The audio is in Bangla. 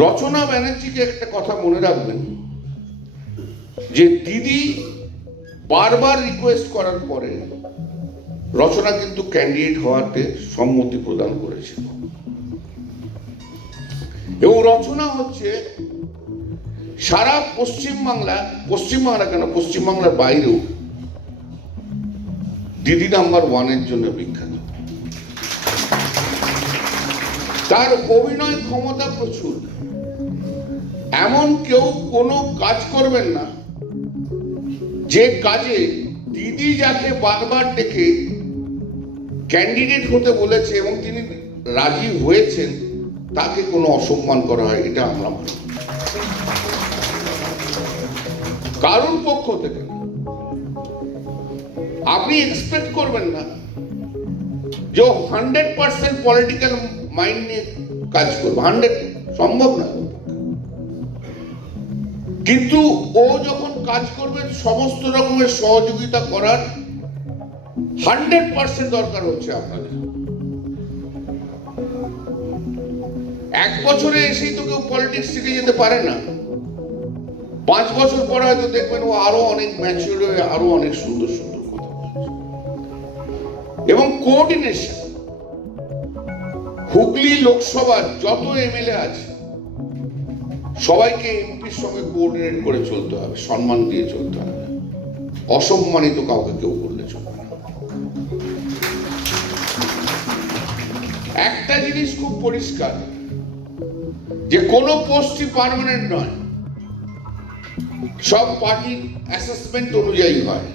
রচনা ব্যানার্জিকে একটা কথা মনে রাখবেন, যে দিদি বারবার রিকোয়েস্ট করার পরে রচনা কিন্তু ক্যান্ডিডেট হওয়াতে সম্মতি প্রদান করেছে। এবং রচনা হচ্ছে সারা পশ্চিমবাংলা কেন, পশ্চিমবাংলার বাইরেও দিদি নাম্বার 1-এর জন্য বিখ্যাত। তার অভিনয় ক্ষমতা প্রচুর। এমন কেউ কোনো কাজ করবেন না যে কাজে দিদি যাকে বারবার ডেকে ক্যান্ডিডেট হতে বলেছে এবং তিনি রাজি হয়েছেন, তাকে কোনো অসম্মান করা হয়, এটা আমরা মানি। কারোর পক্ষ থেকে আপনি এক্সপেক্ট করবেন না যে 100% পলিটিক্যাল মাইন্ড নিয়ে কাজ করবে, 100 সম্ভব না। কিন্তু ও যখন কাজ করবে সমস্ত রকমের সহযোগিতা করার 100% দরকার হচ্ছে আপনাদের। 1 বছরে এসেই তো কেউ পলিটিক্স শিখে যেতে পারে না। 5 বছর পরে হয়তো দেখবেন ও আরো অনেক ম্যাচিউর হয়ে আরো অনেক সুন্দর সুন্দর কথা বলছে। এবং কোঅর্ডিনেশন, হুগলি লোকসভার যত এমএলএ আছে সবাইকে এমপির সঙ্গে কোঅর্ডিনেট করে চলতে হবে, সম্মান দিয়ে চলতে হবে। অসম্মানিত কাউকে কেউ করলে চলবে না। একটা জিনিস খুব পরিষ্কার, যে কোনো পোস্টই পার্মানেন্ট নয়, সব পার্টির অ্যাসেসমেন্ট অনুযায়ী হয়।